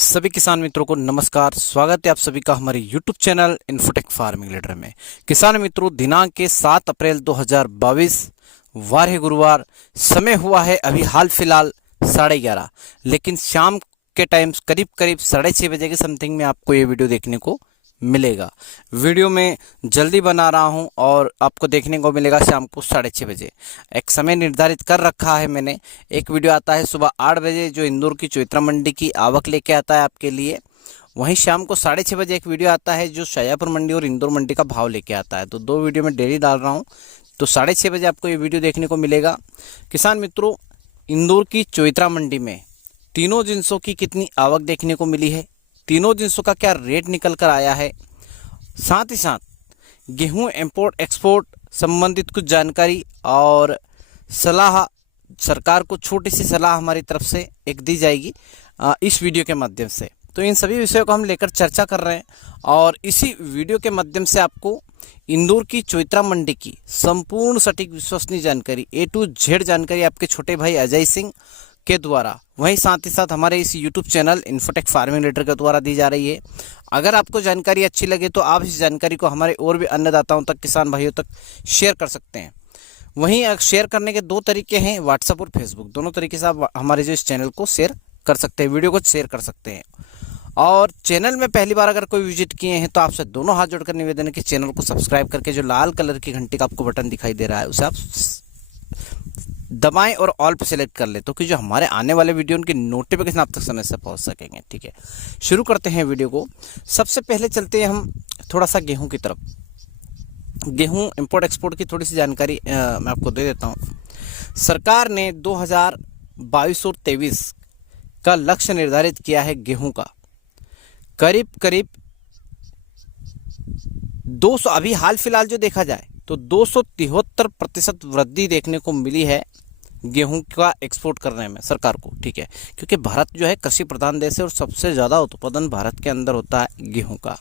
सभी किसान मित्रों को नमस्कार। स्वागत है आप सभी का हमारे YouTube channel infotech farming leader में। किसान मित्रों, दिनांक के 7 अप्रैल 2022 वार है गुरुवार। समय हुआ है अभी हाल फिलहाल 11:30, लेकिन शाम के टाइम करीब करीब 6:30 बजे के समथिंग में आपको ये वीडियो देखने को मिलेगा। वीडियो में जल्दी बना रहा हूं और आपको देखने को मिलेगा शाम को 6:30 बजे। एक समय निर्धारित कर रखा है मैंने। एक वीडियो आता है सुबह 8 बजे जो इंदौर की चोइत्रा मंडी की आवक लेके आता है आपके लिए। वहीं शाम को 6:30 बजे एक वीडियो आता है जो शाजापुर मंडी और इंदौर मंडी का भाव लेके आता है। तो दो वीडियो में डेली डाल रहा हूँ, तो 6:30 बजे आपको ये वीडियो देखने को मिलेगा। किसान मित्रों, इंदौर की चोइत्रा मंडी में तीनों जिन्सों की कितनी आवक देखने को मिली है, तीनों जिन्सों का क्या रेट निकल कर आया है, साथ ही साथ गेहूं इंपोर्ट एक्सपोर्ट संबंधित कुछ जानकारी और सलाह, सरकार को छोटी सी सलाह हमारी तरफ से एक दी जाएगी इस वीडियो के माध्यम से। तो इन सभी विषयों को हम लेकर चर्चा कर रहे हैं और इसी वीडियो के माध्यम से आपको इंदौर की चोइत्रा मंडी की संपूर्ण सटीक विश्वसनीय जानकारी A to Z जानकारी आपके छोटे भाई अजय सिंह के द्वारा, वहीं साथ ही साथ हमारे इस YouTube channel infotech farming leader के द्वारा दी जा रही है। अगर आपको जानकारी अच्छी लगे तो आप इस जानकारी को हमारे और भी अन्नदाताओं तक, किसान भाइयों तक शेयर कर सकते हैं। वहीं शेयर करने के दो तरीके हैं, व्हाट्सएप और फेसबुक। दोनों तरीके से आप हमारे जो इस चैनल को शेयर कर सकते हैं, वीडियो को शेयर कर सकते हैं। और चैनल में पहली बार अगर कोई विजिट किए हैं तो आपसे दोनों हाथ जोड़कर निवेदन है कि चैनल को सब्सक्राइब करके जो लाल कलर की घंटी का आपको बटन दिखाई दे रहा है उसे आप दबाएं और ऑल पे सेलेक्ट कर ले, तो कि जो हमारे आने वाले वीडियो उनकी नोटिफिकेशन आप तक समय से पहुंच सकेंगे। ठीक है, शुरू करते हैं वीडियो को। सबसे पहले चलते हैं हम थोड़ा सा गेहूं की तरफ। गेहूं इंपोर्ट एक्सपोर्ट की थोड़ी सी जानकारी मैं आपको दे देता हूं। सरकार ने 2022 और 23 का लक्ष्य निर्धारित किया है गेहूं का। करीब करीब 200, अभी हाल फिलहाल जो देखा जाए तो 273% वृद्धि देखने को मिली है गेहूं का एक्सपोर्ट करने में सरकार को। ठीक है, क्योंकि भारत जो है कृषि प्रधान देश है और सबसे ज़्यादा उत्पादन भारत के अंदर होता है गेहूं का।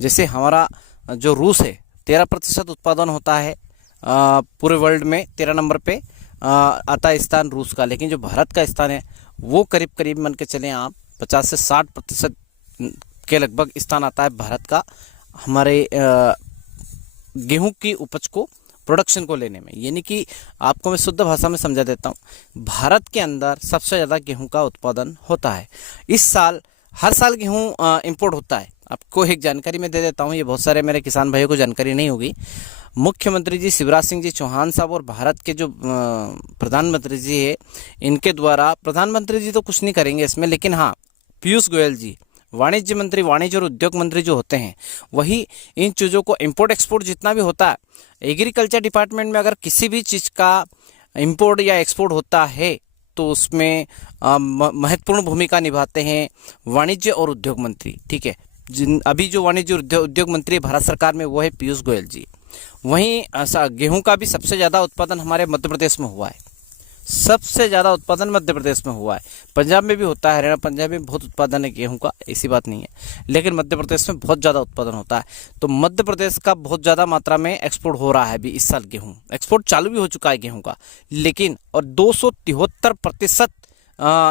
जैसे हमारा जो रूस है 13% उत्पादन होता है पूरे वर्ल्ड में, 13 नंबर पे आता है स्थान रूस का। लेकिन जो भारत का स्थान है वो करीब करीब मान के चलें आप 50 से 60% के लगभग स्थान आता है भारत का हमारे गेहूं की उपज को, प्रोडक्शन को लेने में। यानी कि आपको मैं शुद्ध भाषा में समझा देता हूं, भारत के अंदर सबसे ज़्यादा गेहूं का उत्पादन होता है। इस साल हर साल गेहूं इंपोर्ट होता है। आपको एक जानकारी मैं दे देता हूं, ये बहुत सारे मेरे किसान भाइयों को जानकारी नहीं होगी। मुख्यमंत्री जी शिवराज सिंह जी चौहान साहब और भारत के जो प्रधानमंत्री जी है इनके द्वारा, प्रधानमंत्री जी तो कुछ नहीं करेंगे इसमें, लेकिन हाँ पीयूष गोयल जी वाणिज्य मंत्री, वाणिज्य और उद्योग मंत्री जो होते हैं, वही इन चीज़ों को इंपोर्ट एक्सपोर्ट जितना भी होता है, एग्रीकल्चर डिपार्टमेंट में अगर किसी भी चीज़ का इंपोर्ट या एक्सपोर्ट होता है तो उसमें महत्वपूर्ण भूमिका निभाते हैं वाणिज्य और उद्योग मंत्री। ठीक है, अभी जो वाणिज्य उद्योग मंत्री भारत सरकार में वो है पीयूष गोयल जी। वहीं गेहूं का भी सबसे ज़्यादा उत्पादन हमारे मध्य प्रदेश में हुआ है। सबसे ज़्यादा उत्पादन मध्य प्रदेश में हुआ है। पंजाब में भी होता है, हरियाणा पंजाब में बहुत उत्पादन है गेहूं का, ऐसी बात नहीं है, लेकिन मध्य प्रदेश में बहुत ज़्यादा उत्पादन होता है। तो मध्य प्रदेश का बहुत ज़्यादा मात्रा में एक्सपोर्ट हो रहा है अभी इस साल। गेहूं एक्सपोर्ट चालू भी हो चुका है गेहूं का, लेकिन और 273%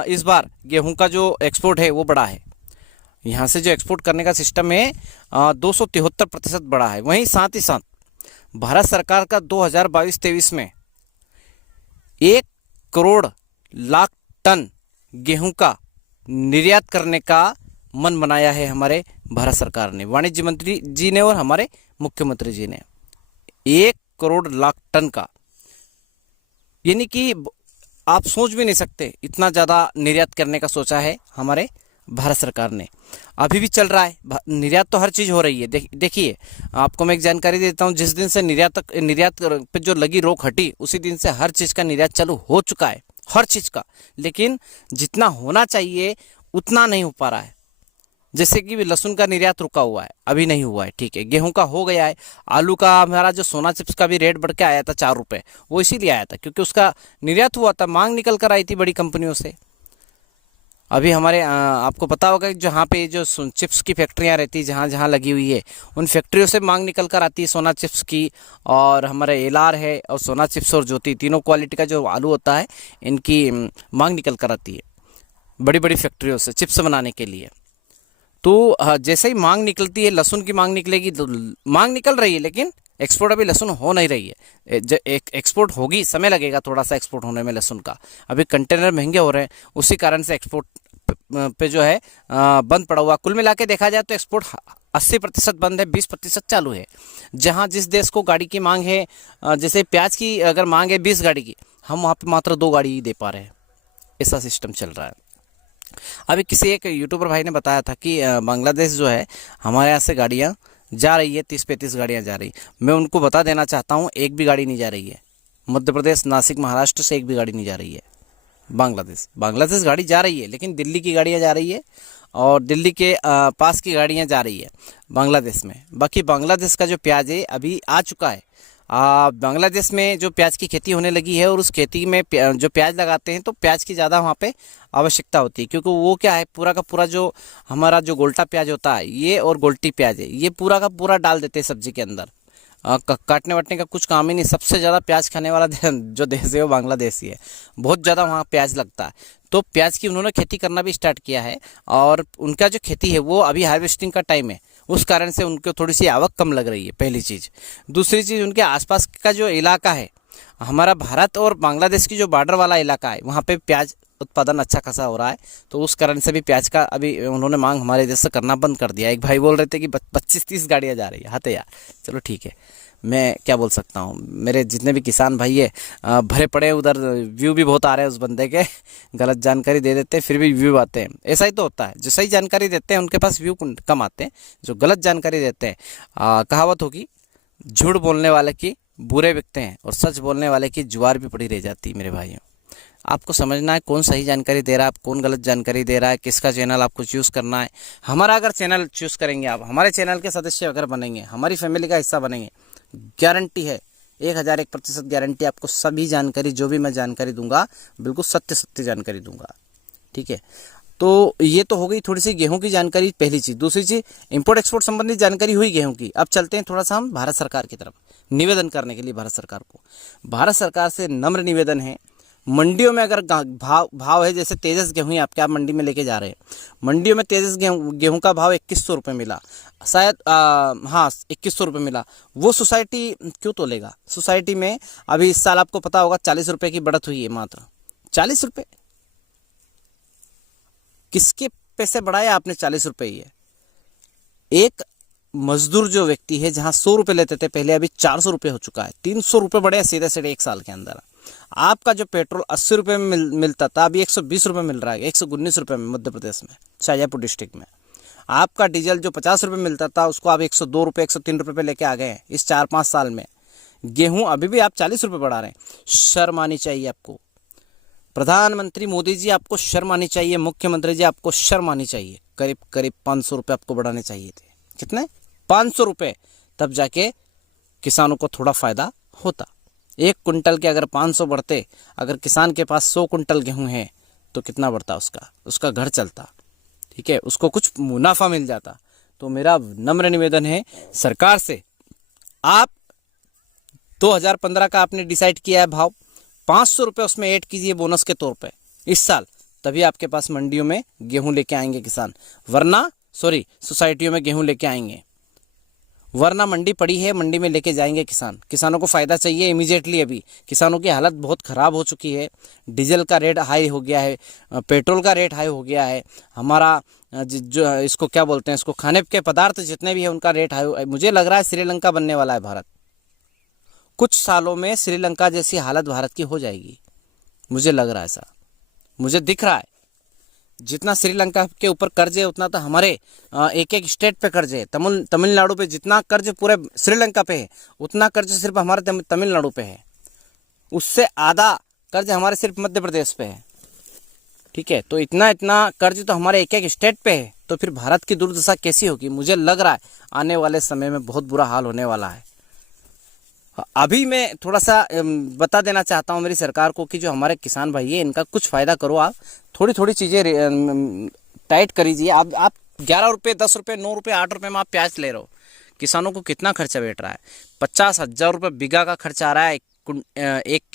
इस बार गेहूँ का जो एक्सपोर्ट है वो बढ़ा है। यहाँ से जो एक्सपोर्ट करने का सिस्टम है 273% बढ़ा है। वहीं साथ ही साथ भारत सरकार का 2022-23 में 1 करोड़ लाख टन गेहूं का निर्यात करने का मन बनाया है हमारे भारत सरकार ने, वाणिज्य मंत्री जी ने और हमारे मुख्यमंत्री जी ने। 1 करोड़ लाख टन का, यानी कि आप सोच भी नहीं सकते इतना ज़्यादा निर्यात करने का सोचा है हमारे भारत सरकार ने। अभी भी चल रहा है निर्यात, तो हर चीज़ हो रही है। देखिए आपको मैं एक जानकारी देता हूँ, जिस दिन से निर्यात पे जो लगी रोक हटी उसी दिन से हर चीज़ का निर्यात चालू हो चुका है, हर चीज़ का। लेकिन जितना होना चाहिए उतना नहीं हो पा रहा है। जैसे कि लहसुन का निर्यात रुका हुआ है, अभी नहीं हुआ है। ठीक है, गेहूं का हो गया है। आलू का हमारा जो सोना चिप्स का भी रेट बढ़ के आया था 4 रुपये, वो इसीलिए आया था क्योंकि उसका निर्यात हुआ था, मांग निकल कर आई थी बड़ी कंपनियों से। अभी हमारे आपको पता होगा कि जहाँ पे जो चिप्स की फैक्ट्रियाँ रहती है, जहाँ जहाँ लगी हुई है, उन फैक्ट्रियों से मांग निकल कर आती है सोना चिप्स की। और हमारे एलार है और सोना चिप्स और ज्योति, तीनों क्वालिटी का जो आलू होता है इनकी मांग निकल कर आती है बड़ी बड़ी फैक्ट्रियों से चिप्स बनाने के लिए। तो जैसे ही मांग निकलती है, लहसुन की मांग निकलेगी, तो मांग निकल रही है लेकिन एक्सपोर्ट अभी लहसुन हो नहीं रही है। एक्सपोर्ट होगी, समय लगेगा थोड़ा सा एक्सपोर्ट होने में लहसुन का। अभी कंटेनर महंगे हो रहे हैं, उसी कारण से एक्सपोर्ट पे जो है बंद पड़ा हुआ। कुल मिला के देखा जाए तो एक्सपोर्ट 80% बंद है, 20% चालू है। जहां जिस देश को गाड़ी की मांग है, जैसे प्याज की अगर मांग है 20 गाड़ी की, हम वहाँ पे मात्र 2 गाड़ी ही दे पा रहे हैं। ऐसा सिस्टम चल रहा है। अभी किसी एक यूट्यूबर भाई ने बताया था कि बांग्लादेश जो है हमारे यहाँ से गाड़ियाँ जा रही है, 30-35 गाड़ियाँ जा रही। मैं उनको बता देना चाहता हूँ, एक भी गाड़ी नहीं जा रही है। मध्य प्रदेश, नासिक, महाराष्ट्र से एक भी गाड़ी नहीं जा रही है बांग्लादेश गाड़ी जा रही है, लेकिन दिल्ली की गाड़ियाँ जा रही है और दिल्ली के पास की गाड़ियाँ जा रही है बांग्लादेश में। बाकी बांग्लादेश का जो प्याज है अभी आ चुका है। बांग्लादेश में जो प्याज की खेती होने लगी है, और उस खेती में जो प्याज लगाते हैं तो प्याज की ज़्यादा वहाँ पे आवश्यकता होती है, क्योंकि वो क्या है, पूरा का पूरा जो हमारा जो गोल्टा प्याज होता है ये, और गोल्टी प्याज है, ये पूरा का पूरा डाल देते हैं सब्जी के अंदर। काटने वाटने का कुछ काम ही नहीं। सबसे ज़्यादा प्याज खाने वाला जो देश है वो बांग्लादेश ही है। बहुत ज़्यादा वहाँ प्याज लगता है, तो प्याज की उन्होंने खेती करना भी स्टार्ट किया है। और उनका जो खेती है वो अभी हार्वेस्टिंग का टाइम है, उस कारण से उनको थोड़ी सी आवक कम लग रही है, पहली चीज़। दूसरी चीज़, उनके आसपास का जो इलाका है, हमारा भारत और बांग्लादेश की जो बॉर्डर वाला इलाका है, वहाँ पे प्याज उत्पादन अच्छा खासा हो रहा है। तो उस कारण से भी प्याज का अभी उन्होंने मांग हमारे देश से करना बंद कर दिया। एक भाई बोल रहे थे कि 25-30 गाड़ियाँ जा रही है। हाँ तो यार चलो ठीक है, मैं क्या बोल सकता हूँ। मेरे जितने भी किसान भाई है भरे पड़े, उधर व्यू भी बहुत आ रहे हैं उस बंदे के। गलत जानकारी दे देते हैं फिर भी व्यू आते हैं। ऐसा ही तो होता है, जो सही जानकारी देते हैं उनके पास व्यू कम आते हैं, जो गलत जानकारी देते हैं। कहावत होगी, झूठ बोलने वाले की बुरे बिकते हैं और सच बोलने वाले की जुआर भी पड़ी रह जाती है। मेरे भाइयों, आपको समझना है कौन सही जानकारी दे रहा है, कौन गलत जानकारी दे रहा है, किसका चैनल आपको चूज़ करना है। हमारा अगर चैनल चूज़ करेंगे आप, हमारे चैनल के सदस्य अगर बनेंगे, हमारी फैमिली का हिस्सा बनेंगे, गारंटी है 1001% गारंटी, आपको सभी जानकारी, जो भी मैं जानकारी दूंगा, बिल्कुल सत्य जानकारी दूंगा। ठीक है, तो ये तो हो गई थोड़ी सी गेहूं की जानकारी, पहली चीज़। दूसरी चीज़, इंपोर्ट एक्सपोर्ट संबंधित जानकारी हुई गेहूं की। अब चलते हैं थोड़ा सा हम भारत सरकार की तरफ, निवेदन करने के लिए भारत सरकार को। भारत सरकार से नम्र निवेदन है, मंडियों में अगर भाव है, जैसे तेजस गेहूँ है आपके, आप मंडी में लेके जा रहे हैं, मंडियों में तेजस गेहूँ का भाव 2100 रुपये मिला, शायद हाँ 2100 रुपये मिला। वो सोसाइटी क्यों तोलेगा? सोसाइटी में अभी इस साल आपको पता होगा 40 रुपये की बढ़त हुई है, मात्र 40 रुपये। किसके पैसे बढ़ाए आपने? 40 रुपये ही है। एक मजदूर जो व्यक्ति है, जहां 100 रुपये लेते थे पहले, अभी 400 रुपये हो चुका है। 300 रुपये बढ़े सीधे सीधे एक साल के अंदर। आपका जो पेट्रोल 80 रुपये में मिलता था, अभी 120 रुपये मिल रहा है, 119 रुपये में मध्य प्रदेश में, शाजापुर डिस्ट्रिक्ट में। आपका डीजल जो 50 रुपये मिलता था, उसको आप 102 रुपये 103 रुपये पे लेके आ गए हैं इस 4-5 साल में। गेहूं अभी भी आप 40 रुपये बढ़ा रहे हैं। शर्म आनी चाहिए आपको। प्रधानमंत्री मोदी जी, आपको शर्म आनी चाहिए। मुख्यमंत्री जी, आपको शर्म आनी चाहिए। करीब करीब 500 रुपये आपको बढ़ाने चाहिए थे। कितने? 500 रुपये, तब जाके किसानों को थोड़ा फायदा होता। 1 कुंटल के अगर 500 बढ़ते, अगर किसान के पास 100 कुंटल गेहूं है तो कितना बढ़ता उसका घर चलता। ठीक है, उसको कुछ मुनाफा मिल जाता। तो मेरा नम्र निवेदन है सरकार से, आप 2015 का आपने डिसाइड किया है भाव, 500 रुपये उसमें ऐड कीजिए बोनस के तौर पे इस साल, तभी आपके पास मंडियों में गेहूं लेके आएंगे किसान, वरना सोसाइटियों में गेहूं लेके आएंगे, वरना मंडी पड़ी है, मंडी में लेके जाएंगे किसान। किसानों को फ़ायदा चाहिए इमीडिएटली। अभी किसानों की हालत बहुत ख़राब हो चुकी है। डीजल का रेट हाई हो गया है, पेट्रोल का रेट हाई हो गया है, हमारा जो इसको क्या बोलते हैं, इसको खाने के पदार्थ जितने भी हैं उनका रेट हाई। मुझे लग रहा है श्रीलंका बनने वाला है भारत। कुछ सालों में श्रीलंका जैसी हालत भारत की हो जाएगी, मुझे लग रहा है ऐसा, मुझे दिख रहा है। जितना श्रीलंका के ऊपर कर्ज है, उतना तो हमारे एक एक स्टेट पे कर्ज है। तमिलनाडु पे जितना कर्ज पूरे श्रीलंका पे है, उतना कर्ज सिर्फ हमारे तमिलनाडु पे है। उससे आधा कर्ज हमारे सिर्फ मध्य प्रदेश पे है। ठीक है, तो इतना कर्ज तो हमारे एक एक स्टेट पे है। तो फिर भारत की दुर्दशा कैसी होगी? मुझे लग रहा है आने वाले समय में बहुत बुरा हाल होने वाला है। अभी मैं थोड़ा सा बता देना चाहता हूँ मेरी सरकार को कि जो हमारे किसान भाई है, इनका कुछ फ़ायदा करो। आप थोड़ी चीज़ें टाइट करीजिए। आप 11 रुपये, 10 रुपये, 9 रुपये, 8 रुपये में आप प्याज ले रहे हो। किसानों को कितना खर्चा बैठ रहा है? 50,000 रुपये बीघा का खर्चा आ रहा है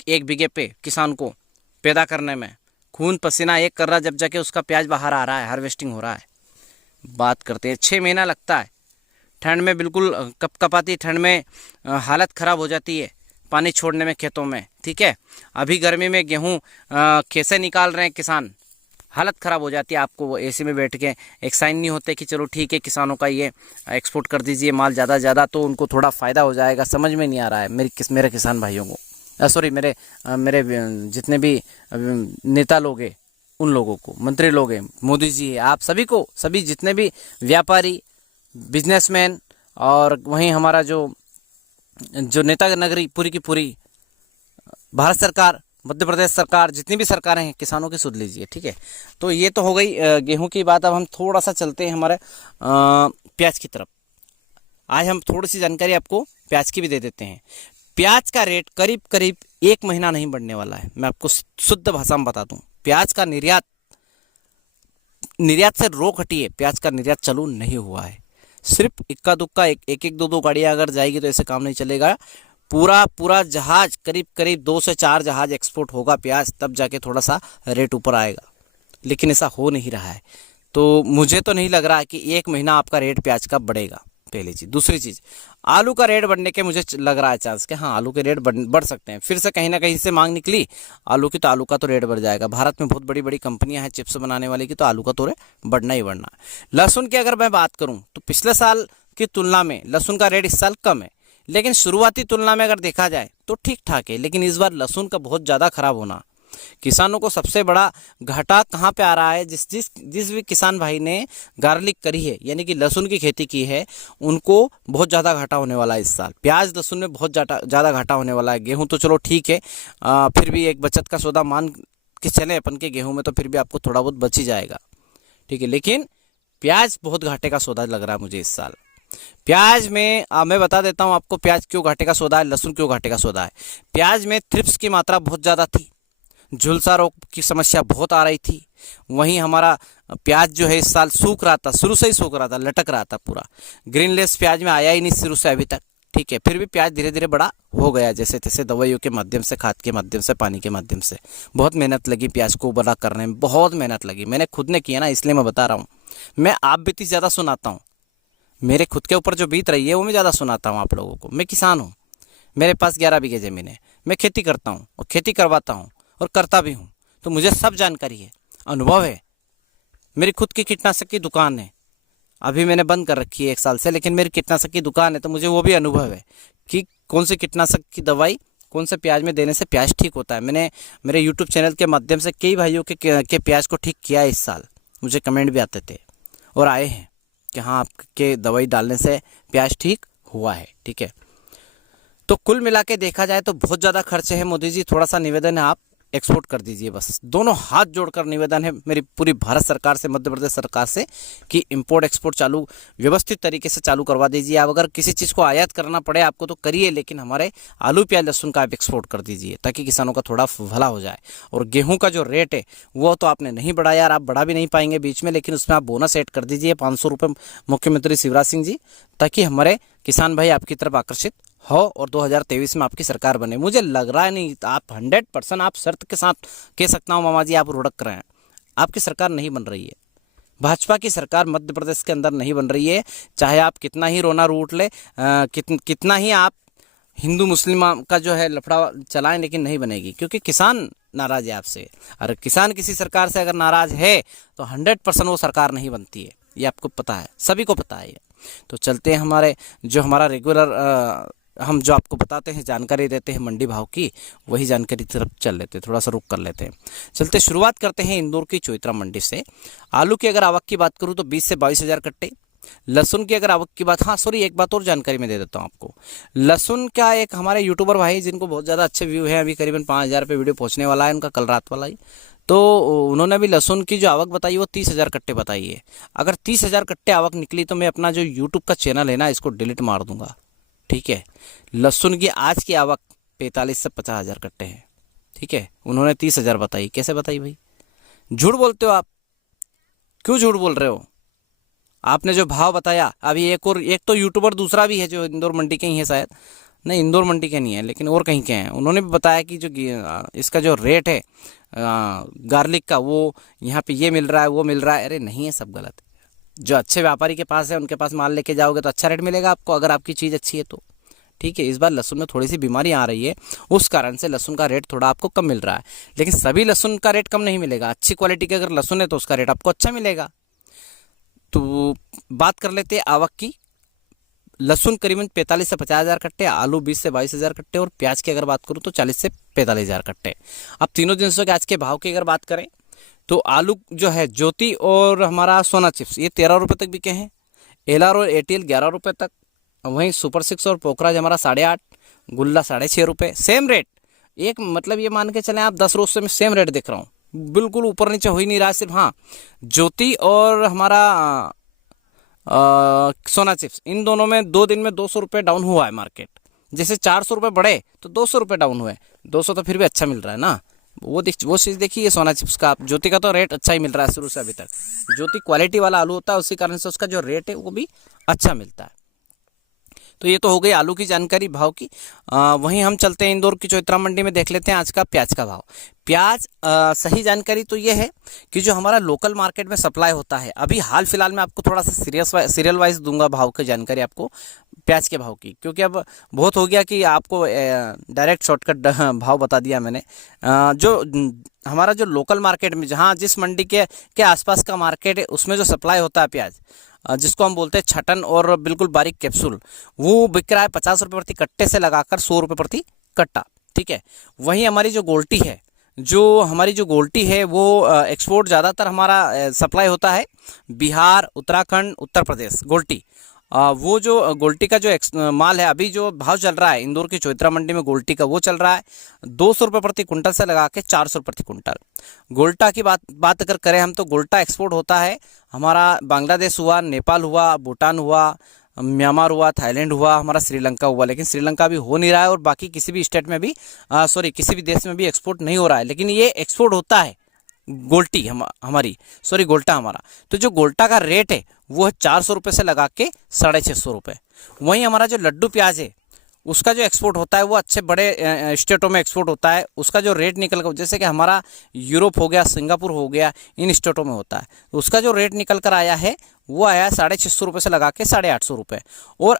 एक बीघे पे किसान को पैदा करने में। खून पसीना एक कर रहा, जब जाके उसका प्याज बाहर आ रहा है, हार्वेस्टिंग हो रहा है। बात करते हैं। 6 महीना लगता है, ठंड में बिल्कुल कपकपाती ठंड में हालत ख़राब हो जाती है पानी छोड़ने में खेतों में, ठीक है। अभी गर्मी में गेहूँ कैसे निकाल रहे हैं किसान, हालत ख़राब हो जाती है। आपको वो एसी में बैठ के एक साइन नहीं होते कि चलो ठीक है किसानों का ये एक्सपोर्ट कर दीजिए माल ज़्यादा से ज़्यादा, तो उनको थोड़ा फ़ायदा हो जाएगा। समझ में नहीं आ रहा है मेरे किसान भाइयों को, सॉरी मेरे जितने भी नेता लोग हैं उन लोगों को, मंत्री लोग हैं, मोदी जी है, आप सभी को, सभी जितने भी व्यापारी, बिजनेसमैन, और वहीं हमारा जो नेता नगरी पूरी की पूरी भारत सरकार, मध्य प्रदेश सरकार, जितनी भी सरकारें हैं, किसानों की सुध लीजिए, ठीक है। तो ये तो हो गई गेहूं की बात। अब हम थोड़ा सा चलते हैं हमारे प्याज की तरफ। आज हम थोड़ी सी जानकारी आपको प्याज की भी दे देते हैं। प्याज का रेट करीब करीब 1 महीना नहीं बढ़ने वाला है। मैं आपको शुद्ध भाषा में बता दूं, प्याज का निर्यात से रोक हटी है, प्याज का निर्यात चालू नहीं हुआ है। सिर्फ इक्का दुक्का एक दो गाड़ियां अगर जाएगी तो ऐसे काम नहीं चलेगा। पूरा जहाज, करीब करीब 2 से 4 जहाज एक्सपोर्ट होगा प्याज, तब जाके थोड़ा सा रेट ऊपर आएगा, लेकिन ऐसा हो नहीं रहा है। तो मुझे तो नहीं लग रहा है कि 1 महीना आपका रेट प्याज का बढ़ेगा, पहली चीज़। दूसरी चीज़, आलू का रेट बढ़ने के मुझे लग रहा है चांस कि हाँ आलू के रेट बढ़ सकते हैं। फिर से कहीं ना कहीं से मांग निकली आलू की, तो आलू का तो रेट बढ़ जाएगा। भारत में बहुत बड़ी बड़ी कंपनियां हैं चिप्स बनाने वाली की, तो आलू का तो रेट बढ़ना ही बढ़ना है। लहसुन की अगर मैं बात करूं तो पिछले साल की तुलना में लहसुन का रेट इस साल कम है, लेकिन शुरुआती तुलना में अगर देखा जाए तो ठीक ठाक है। लेकिन इस बार लहसुन का बहुत ज़्यादा खराब होना, किसानों को सबसे बड़ा घाटा कहाँ पे आ रहा है, जिस भी किसान भाई ने गार्लिक करी है, यानी कि लहसुन की खेती की है, उनको बहुत ज़्यादा घाटा होने वाला है इस साल। प्याज लहसुन में बहुत ज़्यादा घाटा होने वाला है। गेहूं तो चलो ठीक है, फिर भी एक बचत का सौदा मान के चले अपन के गेहूं में, तो फिर भी आपको थोड़ा बहुत बच ही जाएगा, ठीक है। लेकिन प्याज बहुत घाटे का सौदा लग रहा है मुझे इस साल। प्याज में मैं बता देता हूं आपको प्याज क्यों घाटे का सौदा है, लहसुन क्यों घाटे का सौदा है। प्याज में थ्रिप्स की मात्रा बहुत ज़्यादा थी, झुलसा रोग की समस्या बहुत आ रही थी। वहीं हमारा प्याज जो है इस साल सूख रहा था, शुरू से ही सूख रहा था, लटक रहा था पूरा। ग्रीनलेस प्याज में आया ही नहीं शुरू से अभी तक, ठीक है। फिर भी प्याज धीरे धीरे बड़ा हो गया, जैसे तैसे दवाइयों के माध्यम से, खाद के माध्यम से, पानी के माध्यम से। बहुत मेहनत लगी प्याज को बड़ा करने में, बहुत मेहनत लगी। मैंने खुद ने किया ना, इसलिए मैं बता रहा हूँ। मैं आप बीती ज़्यादा सुनाता हूँ, मेरे खुद के ऊपर जो बीत रही है वो मैं ज़्यादा सुनाता हूँ आप लोगों को। मैं किसान हूँ, मेरे पास 11 बीघे ज़मीन है, मैं खेती करता हूँ और खेती करवाता हूँ और करता भी हूँ, तो मुझे सब जानकारी है, अनुभव है। मेरी खुद की कीटनाशक की दुकान है, अभी मैंने बंद कर रखी है 1 साल से, लेकिन मेरी कीटनाशक की दुकान है, तो मुझे वो भी अनुभव है कि कौन सी कीटनाशक की दवाई कौन से प्याज में देने से प्याज ठीक होता है। मैंने मेरे यूट्यूब चैनल के माध्यम से कई भाइयों के प्याज को ठीक किया है इस साल। मुझे कमेंट भी आते थे और आए हैं कि हाँ आपके दवाई डालने से प्याज ठीक हुआ है, ठीक है। तो कुल मिला के देखा जाए तो बहुत ज़्यादा खर्चे हैं। मोदी जी थोड़ा सा निवेदन है, आप एक्सपोर्ट कर दीजिए बस। दोनों हाथ जोड़कर निवेदन है मेरी पूरी भारत सरकार से, मध्य प्रदेश सरकार से, कि इंपोर्ट एक्सपोर्ट चालू व्यवस्थित तरीके से चालू करवा दीजिए। आप अगर किसी चीज़ को आयात करना पड़े आपको तो करिए, लेकिन हमारे आलू प्याज लहसुन का आप एक्सपोर्ट कर दीजिए, ताकि किसानों का थोड़ा भला हो जाए। और गेहूँ का जो रेट है वो तो आपने नहीं बढ़ाया यार, आप बढ़ा भी नहीं पाएंगे बीच में, लेकिन उसमें आप बोनस ऐड कर दीजिए 500 रुपये मुख्यमंत्री शिवराज सिंह जी, ताकि हमारे किसान भाई आपकी तरफ आकर्षित हो और 2023 में आपकी सरकार बने। मुझे लग रहा है नहीं, आप 100% आप शर्त के साथ कह सकता हूँ मामा जी आप रुड़क रहे हैं, आपकी सरकार नहीं बन रही है। भाजपा की सरकार मध्य प्रदेश के अंदर नहीं बन रही है। चाहे आप कितना ही रोना रूट ले, कितना ही आप हिंदू मुस्लिम का जो है लफड़ा चलाएं, लेकिन नहीं बनेगी, क्योंकि किसान नाराज है आपसे। और किसान किसी सरकार से अगर नाराज है तो 100% वो सरकार नहीं बनती है, ये आपको पता है, सभी को पता है ये। तो चलते हैं हमारा रेगुलर हम जो आपको बताते हैं, जानकारी देते हैं मंडी भाव की, वही जानकारी की तरफ चल लेते हैं, थोड़ा सा रुक कर लेते हैं। चलते शुरुआत करते हैं इंदौर की चोइत्रा मंडी से। आलू की अगर आवक की बात करूं तो 20 से 22 हज़ार कट्टे। लहसुन की अगर आवक की बात, हाँ सॉरी एक बात और जानकारी मैं दे देता हूँ आपको। लहसुन का एक हमारे यूट्यूबर भाई जिनको बहुत ज़्यादा अच्छे व्यू है, अभी करीबन 5,000 पे वीडियो पहुँचने वाला है उनका, कल रात वाला ही, तो उन्होंने भी लहसुन की जो आवक बताई वो 30,000 कट्टे बताई है। अगर 30,000 कट्टे आवक निकली तो मैं अपना जो यूट्यूब का चैनल है ना इसको डिलीट मार दूंगा, ठीक है। लहसुन की आज की आवक 45 से 50,000 कट्टे हैं, ठीक है। उन्होंने 30,000 बताई, कैसे बताई भाई? झूठ बोलते हो आप, क्यों झूठ बोल रहे हो? आपने जो भाव बताया, अभी एक तो यूट्यूबर दूसरा भी है जो इंदौर मंडी के ही है शायद, नहीं इंदौर मंडी के नहीं है लेकिन और कहीं के हैं, उन्होंने भी बताया कि जो इसका जो रेट है गार्लिक का वो यहाँ पे ये मिल रहा है वो मिल रहा है। अरे नहीं है, सब गलत है, जो अच्छे व्यापारी के पास है उनके पास माल लेके जाओगे तो अच्छा रेट मिलेगा आपको, अगर आपकी चीज़ अच्छी है तो। ठीक है, इस बार लहसुन में थोड़ी सी बीमारी आ रही है, उस कारण से लहसुन का रेट थोड़ा आपको कम मिल रहा है। लेकिन सभी लहसुन का रेट कम नहीं मिलेगा, अच्छी क्वालिटी के अगर लहसुन है तो उसका रेट आपको अच्छा मिलेगा। तो बात कर लेते हैं आवक की। लहसुन करीबन 45 से 50 हज़ार कट्टे, आलू 20 से 22 हज़ार कट्टे, और प्याज की अगर बात करूँ तो 40 से 45 हज़ार कट्टे। अब तीनों जिनसों के आज के भाव की अगर बात करें तो आलू जो है ज्योति और हमारा सोना चिप्स ये 13 रुपये तक बिके हैं, एलआर और एटीएल 11 रुपये तक, वहीं सुपर 6 और पोखराज हमारा 8.5, गुल्ला 6.5 रुपये, सेम रेट। एक मतलब ये मान के चलें आप 10 रोज से मैं सेम रेट देख रहा हूँ, बिल्कुल ऊपर नीचे हो ही नहीं रहा। सिर्फ हाँ ज्योति और हमारा सोना चिप्स, इन दोनों में 2 दिन में 200 रुपये डाउन हुआ है मार्केट। जैसे 400 रुपये बढ़े तो 200 रुपये डाउन हुए, 200 तो फिर भी अच्छा मिल रहा है ना। वो चीज़ देखिए सोना चिप्स का। ज्योति का तो रेट अच्छा ही मिल रहा है शुरू से अभी तक। ज्योति क्वालिटी वाला आलू होता है, उसी कारण से उसका जो रेट है वो भी अच्छा मिलता है। तो ये तो हो गई आलू की जानकारी भाव की। वहीं हम चलते हैं इंदौर की चौइत्रा मंडी में, देख लेते हैं आज का प्याज का भाव। प्याज सही जानकारी तो ये है कि जो हमारा लोकल मार्केट में सप्लाई होता है, अभी हाल फिलहाल में आपको थोड़ा सा सीरियल वाइज दूंगा भाव की जानकारी आपको प्याज के भाव की, क्योंकि अब बहुत हो गया कि आपको डायरेक्ट शॉर्टकट भाव बता दिया मैंने। जो हमारा जो लोकल मार्केट में जहाँ जिस मंडी के आसपास का मार्केट है उसमें जो सप्लाई होता है प्याज, जिसको हम बोलते हैं छटन और बिल्कुल बारीक कैप्सूल, वो बिक रहा है 50 रुपये प्रति कट्टे से लगाकर 100 रुपये प्रति कट्टा। ठीक है, वहीं हमारी जो गोल्टी है, वो एक्सपोर्ट ज़्यादातर हमारा सप्लाई होता है बिहार, उत्तराखंड, उत्तर प्रदेश। गोल्टी वो जो गोल्टी का जो माल है, अभी जो भाव चल रहा है इंदौर की चौइत्रा मंडी में गोल्टी का, वो चल रहा है 200 रुपये प्रति कुंटल से लगा के 400 प्रति कुंटल। गोल्टा की बात अगर करें हम तो गोल्टा एक्सपोर्ट होता है हमारा बांग्लादेश हुआ, नेपाल हुआ, भूटान हुआ, म्यांमार हुआ, थाईलैंड हुआ, हमारा श्रीलंका हुआ। लेकिन श्रीलंका अभी हो नहीं रहा है और बाकी किसी भी स्टेट में भी किसी भी देश में भी एक्सपोर्ट नहीं हो रहा है, लेकिन ये एक्सपोर्ट होता है गोल्टी गोल्टा हमारा। तो जो गोल्टा का रेट है वो है 400 रुपये से लगा के 650 रुपये। वहीं हमारा जो लड्डू प्याज है उसका जो एक्सपोर्ट होता है वो अच्छे बड़े स्टेटों में एक्सपोर्ट होता है। उसका जो रेट निकल कर, जैसे कि हमारा यूरोप हो गया, सिंगापुर हो गया, इन स्टेटों में होता है, उसका जो रेट निकल कर आया है वो आया है 650 रुपये से लगा के 850 रुपये। और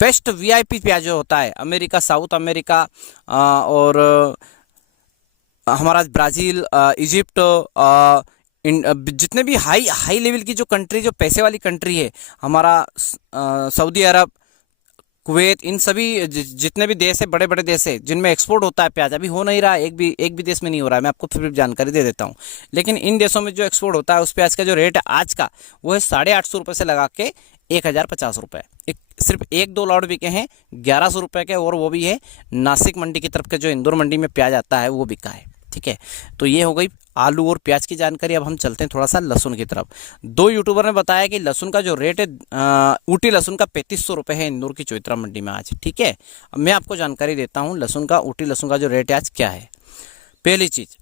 बेस्ट वीआईपी प्याज जो होता है अमेरिका, साउथ अमेरिका और हमारा ब्राज़ील, इजिप्ट, जितने भी हाई लेवल की जो कंट्री, जो पैसे वाली कंट्री है, हमारा सऊदी अरब, कुवैत, इन सभी जितने भी देश है, बड़े बड़े देश है जिनमें एक्सपोर्ट होता है प्याज, अभी हो नहीं रहा है, एक भी देश में नहीं हो रहा है। मैं आपको फिर भी जानकारी दे देता हूँ। लेकिन इन देशों में जो एक्सपोर्ट होता है उस प्याज का जो रेट है आज का वो है 850 रुपये से लगा के 1050 रुपये। सिर्फ 1-2 लॉट बिके हैं 1100 रुपये के, और वो भी है नासिक मंडी की तरफ के, जो इंदौर मंडी में प्याज आता है वो बिका है। ठीक है, तो ये हो गई आलू और प्याज की जानकारी। अब हम चलते हैं थोड़ा सा लहसुन की तरफ। 2 यूट्यूबर ने बताया कि लहसुन का जो रेट है ऊटी लहसुन का 3500 रुपये है इंदौर की चौइत्रा मंडी में आज। ठीक है, अब मैं आपको जानकारी देता हूँ लहसुन का, ऊटी लहसुन का जो रेट है आज क्या है। पहली चीज़,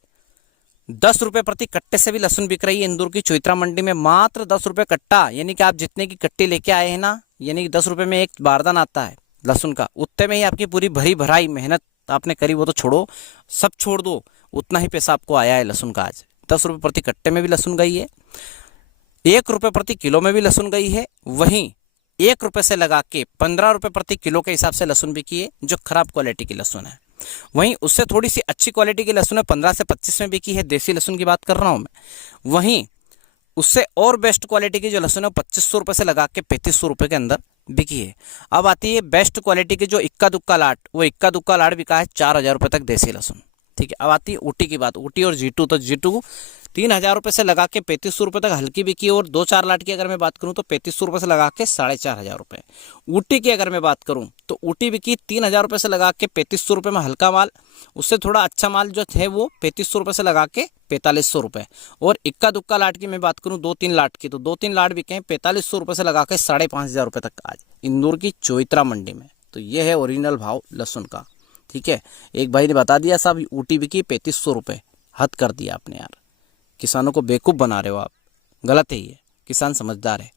10 रुपये प्रति कट्टे से भी लहसुन बिक रही है इंदौर की चौइत्रा मंडी में, मात्र 10 रुपये कट्टा। यानी कि आप जितने की कट्टी लेके आए हैं ना, यानी कि 10 रुपये में एक बारदान आता है लहसुन का, उतने में ही आपकी पूरी भराई मेहनत आपने करी वो तो छोड़ो, सब छोड़ दो, उतना ही पैसा आपको आया है लहसुन का आज। 10 रुपये प्रति कट्टे में भी लहसुन गई है, 1 रुपये प्रति किलो में भी लहसुन गई है। वहीं 1 रुपये से लगा के 15 रुपये प्रति किलो के हिसाब से लहसुन बिकी है, जो खराब क्वालिटी की लहसुन है। वहीं उससे थोड़ी सी अच्छी क्वालिटी की लहसुन है 15 से 25 में बिकी है, देसी लहसुन की बात कर रहा हूँ मैं। वहीं उससे और बेस्ट क्वालिटी की जो लहसुन है 2500 रुपये से लगा के 3500 रुपये के अंदर बिकी है। अब आती है बेस्ट क्वालिटी की जो इक्का दुक्का लाट, वो इक्का दुक्का लाट बिका है 4000 रुपये तक देसी लहसुन। ठीक है, अब आती है ऊटी की बात, ऊटी और जीटू। तो जीटू 3000 रुपये से लगा के 3500 रुपये तक हल्की बिकी, और 2-4 लाट की अगर मैं बात करूं तो 3500 रुपये से लगा के 4500 रुपये। ऊटी की अगर मैं बात करूं तो ऊटी बिकी 3000 रुपये से लगा के 3500 रुपये में हल्का माल, उससे थोड़ा अच्छा माल जो है वो 3500 रुपये से लगा के 4500 रुपये। और इक्का दुक्का लाट की मैं बात करूँ 2-3 लाट की, तो 2-3 लाट बिके हैं 4500 रुपये से लगा के 5500 रुपये तक आज इंदौर की चौइत्रा मंडी में। तो ये है ओरिजिनल भाव लहसुन का। ठीक है, एक भाई ने बता दिया साहब ऊटी बिकी 3500 रुपये, हद कर दिया आपने यार, किसानों को बेवकूफ़ बना रहे हो आप। गलत है ये, किसान समझदार है,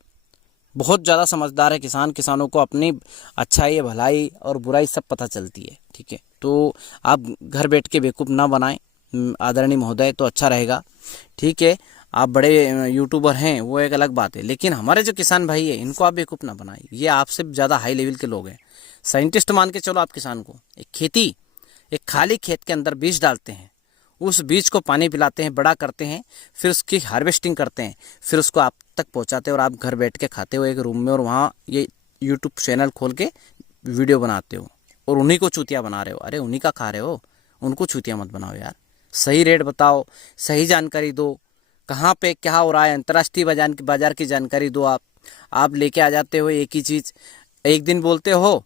बहुत ज़्यादा समझदार है किसान। किसानों को अपनी अच्छाई, भलाई और बुराई सब पता चलती है। ठीक है, तो आप घर बैठ के बेवकूफ़ ना बनाएं आदरणीय महोदय, तो अच्छा रहेगा। ठीक है, आप बड़े यूट्यूबर हैं वो एक अलग बात है, लेकिन हमारे जो किसान भाई है इनको आप बेवकूफ़ ना बनाइए। ये आपसे ज़्यादा हाई लेवल के लोग हैं, साइंटिस्ट मान के चलो आप किसान को। एक खाली खेत के अंदर बीज डालते हैं, उस बीज को पानी पिलाते हैं, बड़ा करते हैं, फिर उसकी हार्वेस्टिंग करते हैं, फिर उसको आप तक पहुंचाते हो और आप घर बैठ के खाते हो एक रूम में, और वहाँ ये यूट्यूब चैनल खोल के वीडियो बनाते हो और उन्हीं को चूतिया बना रहे हो। अरे उन्हीं का खा रहे हो, उनको चूतिया मत बनाओ यार। सही रेट बताओ, सही जानकारी दो, कहाँ पे क्या हो रहा है, अंतर्राष्ट्रीय बाजार की जानकारी दो। आप लेके आ जाते हो एक ही चीज़। एक दिन बोलते हो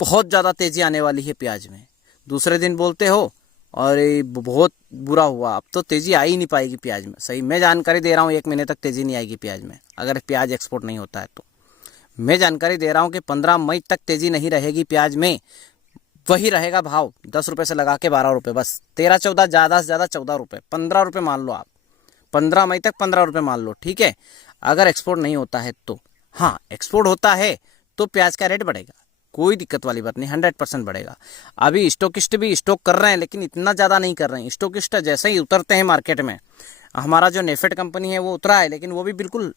बहुत ज़्यादा तेज़ी आने वाली है प्याज में, दूसरे दिन बोलते हो और ये बहुत बुरा हुआ, अब तो तेज़ी आ ही नहीं पाएगी प्याज में। सही मैं जानकारी दे रहा हूँ, 1 महीने तक तेज़ी नहीं आएगी प्याज में अगर प्याज एक्सपोर्ट नहीं होता है तो। मैं जानकारी दे रहा हूँ कि 15 मई तक तेज़ी नहीं रहेगी प्याज में। वही रहेगा भाव 10 रुपये से लगा के 12 रुपये, बस 13-14, ज़्यादा से ज़्यादा 14 रुपये, 15 रुपये मान लो आप। 15 मई तक 15 रुपये मान लो, ठीक है। अगर एक्सपोर्ट नहीं होता है तो, हाँ एक्सपोर्ट होता है तो प्याज का रेट बढ़ेगा, कोई दिक्कत वाली बात नहीं, 100% बढ़ेगा। अभी स्टॉकिस्ट भी स्टॉक कर रहे हैं, लेकिन इतना ज़्यादा नहीं कर रहे हैं। स्टॉकिस्ट जैसे ही उतरते हैं मार्केट में, हमारा जो नेफेड कंपनी है वो उतरा है, लेकिन वो भी बिल्कुल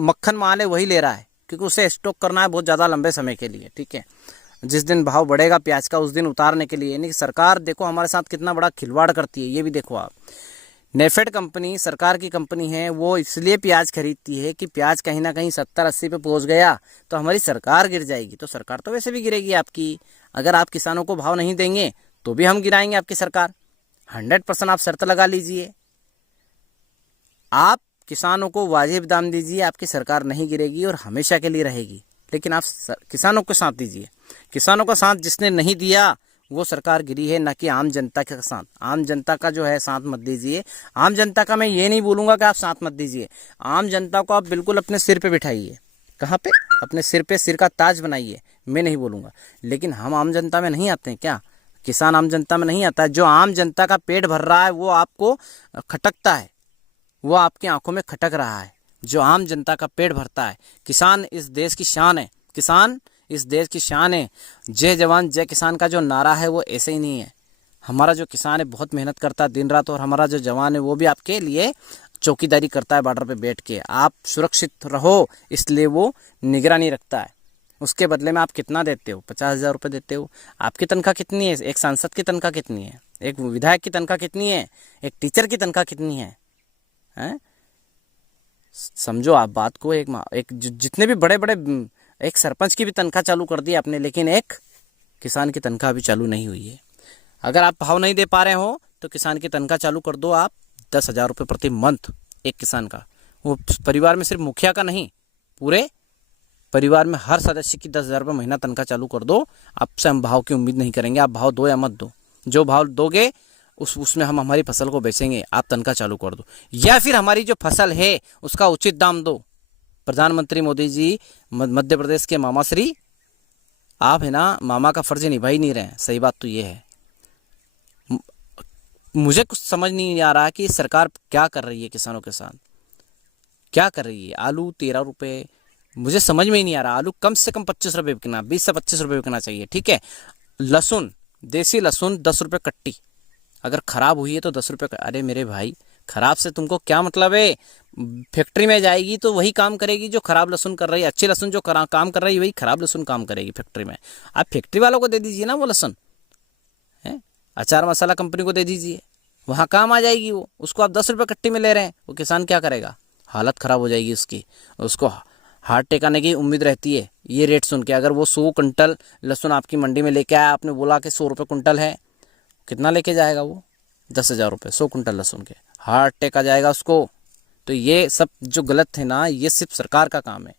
मक्खन माल है वही ले रहा है, क्योंकि उसे स्टॉक करना है बहुत ज़्यादा लंबे समय के लिए, ठीक है। जिस दिन भाव बढ़ेगा प्याज का उस दिन उतारने के लिए। यानी कि सरकार देखो हमारे साथ कितना बड़ा खिलवाड़ करती है, ये भी देखो आप। नेफेड कंपनी सरकार की कंपनी है, वो इसलिए प्याज खरीदती है कि प्याज कहीं ना कहीं 70-80 पे पहुंच गया तो हमारी सरकार गिर जाएगी। तो सरकार तो वैसे भी गिरेगी आपकी, अगर आप किसानों को भाव नहीं देंगे तो भी हम गिराएंगे आपकी सरकार। 100% आप शर्त लगा लीजिए, आप किसानों को वाजिब दाम दीजिए, आपकी सरकार नहीं गिरेगी और हमेशा के लिए रहेगी। लेकिन आप किसानों को साथ दीजिए। किसानों का साथ जिसने नहीं दिया वो सरकार गिरी है, ना कि आम जनता के साथ। आम जनता का जो है साथ मत दीजिए। आम जनता का मैं ये नहीं बोलूँगा कि आप साथ मत दीजिए, आम जनता को आप बिल्कुल अपने सिर पे बिठाइए। कहाँ पे? अपने सिर पे, सिर का ताज बनाइए, मैं नहीं बोलूँगा। लेकिन हम आम जनता में नहीं आते हैं क्या? किसान आम जनता में नहीं आता है। जो आम जनता का पेट भर रहा है वो आपको खटकता है, वो आपकी आंखों में खटक रहा है। जो आम जनता का पेट भरता है, किसान इस देश की शान है, किसान इस देश की शान है। जय जवान जय किसान का जो नारा है वो ऐसे ही नहीं है। हमारा जो किसान है बहुत मेहनत करता है दिन रात, और हमारा जो जवान है वो भी आपके लिए चौकीदारी करता है बॉर्डर पे बैठ के। आप सुरक्षित रहो इसलिए वो निगरानी रखता है। उसके बदले में आप कितना देते हो? 50,000 रुपये देते हो। आपकी तनख्वाह कितनी है? एक सांसद की तनख्वाह कितनी है? एक विधायक की तनख्वाह कितनी है? एक टीचर की तनख्वाह कितनी है? हैं? समझो आप बात को। एक जितने भी बड़े बड़े, एक सरपंच की भी तनख्वाह चालू कर दी आपने, लेकिन एक किसान की तनख्वाह भी चालू नहीं हुई है। अगर आप भाव नहीं दे पा रहे हो तो किसान की तनख्वाह चालू कर दो आप, 10,000 रुपये प्रति मंथ एक किसान का। वो परिवार में सिर्फ मुखिया का नहीं, पूरे परिवार में हर सदस्य की 10,000 रुपये महीना तनख्वाह चालू कर दो। आपसे हम भाव की उम्मीद नहीं करेंगे, आप भाव दो या मत दो, जो भाव दोगे उसमें हम हमारी फसल को बेचेंगे। आप तनख्वाह चालू कर दो, या फिर हमारी जो फसल है उसका उचित दाम दो। प्रधानमंत्री मोदी जी, मध्य प्रदेश के मामा श्री, आप है ना मामा का फर्ज निभा ही नहीं रहे हैं। सही बात तो ये है। मुझे कुछ समझ नहीं आ रहा कि सरकार क्या कर रही है किसानों के साथ, क्या कर रही है। आलू 13 रुपये, मुझे समझ में ही नहीं आ रहा। आलू कम से कम 25 रुपये बिकना, 20 से 25 रुपये बिकना चाहिए, ठीक है। लहसुन, देसी लहसुन 10 रुपये कट्टी, अगर ख़राब हुई है तो 10 रुपये। अरे मेरे भाई, ख़राब से तुमको क्या मतलब है? फैक्ट्री में जाएगी तो वही काम करेगी जो ख़राब लहसुन कर रही है। अच्छी लहसुन जो काम कर रही है वही ख़राब लहसुन काम करेगी फैक्ट्री में। आप फैक्ट्री वालों को दे दीजिए ना वो लहसुन, है अचार मसाला कंपनी को दे दीजिए, वहाँ काम आ जाएगी वो। उसको आप 10 रुपये कट्टी में ले रहे हैं, वो किसान क्या करेगा? हालत ख़राब हो जाएगी उसकी, उसको हाथ टेकाने की उम्मीद रहती है ये रेट सुन के। अगर वो 100 कुंटल लहसुन आपकी मंडी में लेके आया, आपने बोला कि 100 रुपये कुंटल है, कितना लेके जाएगा वो? 10,000 रुपये 100 कुंटल लहसुन के, हार्ट टेका जाएगा उसको। तो ये सब जो गलत है ना, ये सिर्फ सरकार का काम है।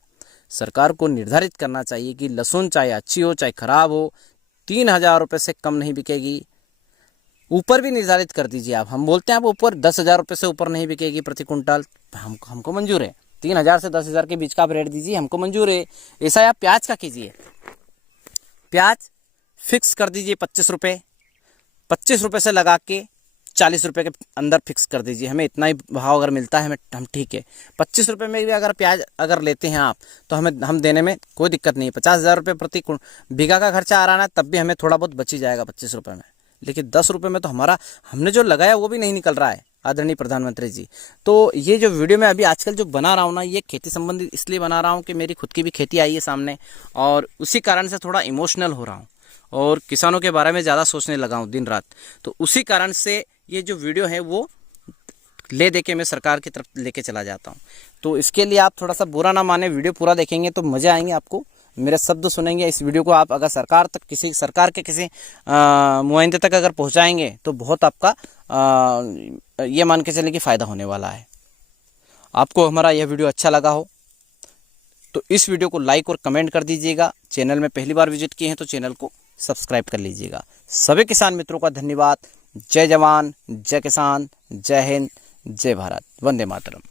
सरकार को निर्धारित करना चाहिए कि लहसुन चाहे अच्छी हो चाहे ख़राब हो, 3,000 रुपये से कम नहीं बिकेगी। ऊपर भी निर्धारित कर दीजिए आप। हम बोलते हैं आप ऊपर 10,000 रुपये से ऊपर नहीं बिकेगी प्रति कुंटल, हमको मंजूर है। 3,000 से 10,000 के बीच का आप रेट दीजिए, हमको मंजूर है। ऐसा आप प्याज का कीजिए, प्याज फिक्स कर दीजिए 25 रुपये, 25 रुपये से लगा के 40 रुपये के अंदर फिक्स कर दीजिए। हमें इतना ही भाव अगर मिलता है हम ठीक है। 25 रुपये में भी अगर प्याज अगर लेते हैं आप तो हम देने में कोई दिक्कत नहीं है। 50,000 रुपये प्रति बीघा का खर्चा आ रहा है, तब भी हमें थोड़ा बहुत बच ही जाएगा 25 रुपये में। लेकिन 10 रुपये में तो हमने जो लगाया वो भी नहीं निकल रहा है। आदरणीय प्रधानमंत्री जी। तो ये जो वीडियो मैं अभी आजकल जो बना रहा हूँ ना, ये खेती संबंधित इसलिए बना रहा हूँ कि मेरी खुद की भी खेती आई है सामने, और उसी कारण से थोड़ा इमोशनल हो रहा हूँ और किसानों के बारे में ज़्यादा सोचने लगा हूँ दिन रात। तो उसी कारण से ये जो वीडियो है वो ले दे के मैं सरकार की तरफ लेके चला जाता हूँ। तो इसके लिए आप थोड़ा सा बुरा ना माने, वीडियो पूरा देखेंगे तो मज़े आएंगे आपको, मेरे शब्द सुनेंगे। इस वीडियो को आप अगर सरकार तक, किसी सरकार के किसी नुमाइंदे तक अगर पहुँचाएंगे तो बहुत आपका ये मान के चले कि फ़ायदा होने वाला है। आपको हमारा यह वीडियो अच्छा लगा हो तो इस वीडियो को लाइक और कमेंट कर दीजिएगा। चैनल में पहली बार विजिट किए हैं तो चैनल को सब्सक्राइब कर लीजिएगा। सभी किसान मित्रों का धन्यवाद। जय जवान, जय किसान, जय हिंद, जय भारत, वंदे मातरम।